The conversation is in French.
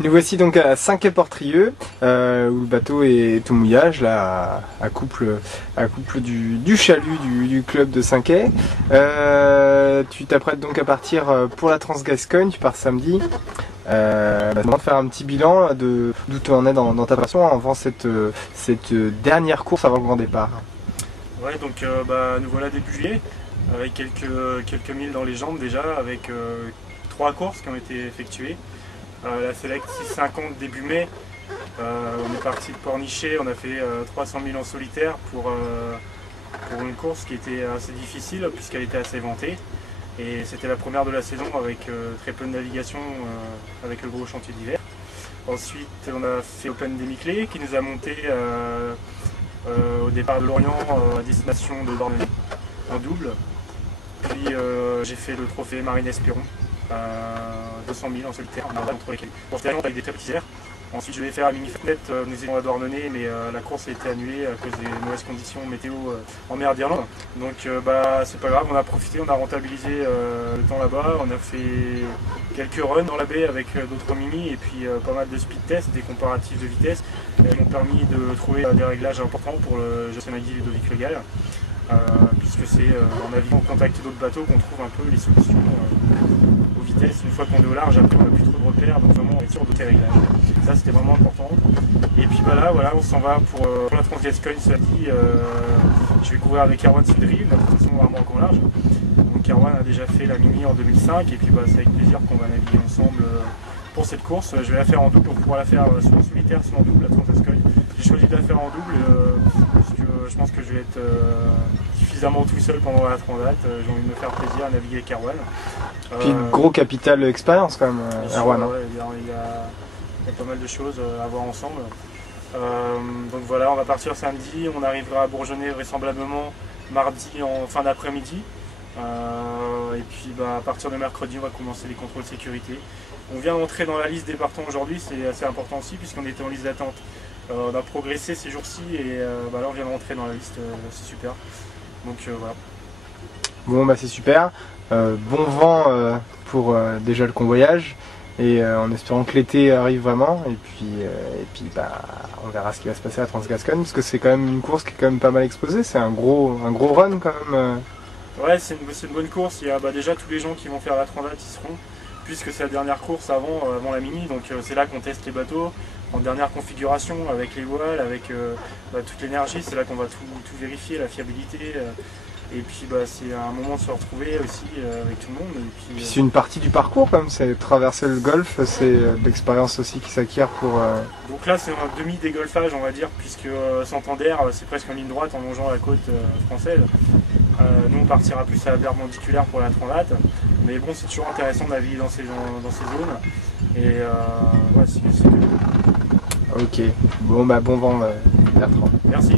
Nous voici donc à Saint-Quay-Portrieux, où le bateau est au mouillage, là, à couple du chalut du club de Saint-Quay. Tu t'apprêtes donc à partir pour la Trans-Gascogne, tu pars samedi. De faire un petit bilan de d'où tu en es dans ta préparation avant cette dernière course avant le grand départ. Ouais, donc nous voilà début juillet, avec quelques milles dans les jambes déjà, avec 3 courses qui ont été effectuées. La Select 650 début mai, on est parti de Pornichet, on a fait 300 000 en solitaire pour une course qui était assez difficile puisqu'elle était assez ventée. Et c'était la première de la saison avec très peu de navigation avec le gros chantier d'hiver. Ensuite on a fait Open des Miquelets qui nous a monté au départ de Lorient à destination de Dordogne en double. Puis j'ai fait le trophée Marine Espéron. 200 000 en solitaire, entre lesquels. Bon, c'était avec des très petits airs. Ensuite, je vais faire la mini fenêtre, nous étions à Douarnenez, mais la course a été annulée à cause des mauvaises conditions météo en mer d'Irlande. Donc, c'est pas grave, on a profité, on a rentabilisé le temps là-bas. On a fait quelques runs dans la baie avec d'autres mini et puis pas mal de speed tests, des comparatifs de vitesse. Elles m'ont permis de trouver des réglages importants pour le Yosemite Ludovic Le Gall, puisque c'est en naviguant au contact d'autres bateaux qu'on trouve un peu les solutions. Une fois qu'on est au large, après on n'a plus trop de repères, donc vraiment on est sûr de tes réglages. Ça c'était vraiment important. Et puis là, voilà, on s'en va pour la Trans-Gascogne samedi. Je vais courir avec Erwan Sindri, notre façon vraiment encore large. Donc Erwan a déjà fait la mini en 2005 et puis c'est avec plaisir qu'on va naviguer ensemble pour cette course. Je vais la faire en double, on pourra la faire soit en solitaire, soit en double, la Trans-Gascogne. J'ai choisi de la faire en double parce que je pense que je vais être suffisamment tout seul pendant la Transat. J'ai envie de me faire plaisir à naviguer avec Erwan. Puis gros capital expérience quand même, Erwan. Ouais, il y a pas mal de choses à voir ensemble. Donc voilà, on va partir samedi, on arrivera à Bourgeonnet vraisemblablement mardi en fin d'après-midi. Et puis à partir de mercredi, on va commencer les contrôles de sécurité. On vient d'entrer dans la liste des partants aujourd'hui, c'est assez important aussi puisqu'on était en liste d'attente. On a progressé ces jours-ci et là on vient d'entrer dans la liste, c'est super. Donc voilà. Bon c'est super. Bon vent pour déjà le convoyage et en espérant que l'été arrive vraiment et puis on verra ce qui va se passer à Trans-Gascogne parce que c'est quand même une course qui est quand même pas mal exposée, c'est un gros run quand même. Ouais, c'est une bonne course, il y a déjà tous les gens qui vont faire la Transat y seront puisque c'est la dernière course avant la mini, donc c'est là qu'on teste les bateaux en dernière configuration avec les voiles, avec toute l'énergie, c'est là qu'on va tout vérifier, la fiabilité. Et puis c'est un moment de se retrouver aussi avec tout le monde. Et puis c'est une partie du parcours quand même, c'est traverser le golfe, c'est de l'expérience aussi qui s'acquiert pour... Donc là c'est un demi-dégolfage on va dire, puisque Santander c'est presque en ligne droite en longeant la côte française. Nous on partira plus à la perpendiculaire pour la Transat, mais bon c'est toujours intéressant de naviguer dans ces zones. Et c'est cool. Ok, bon vent Bertrand. Merci.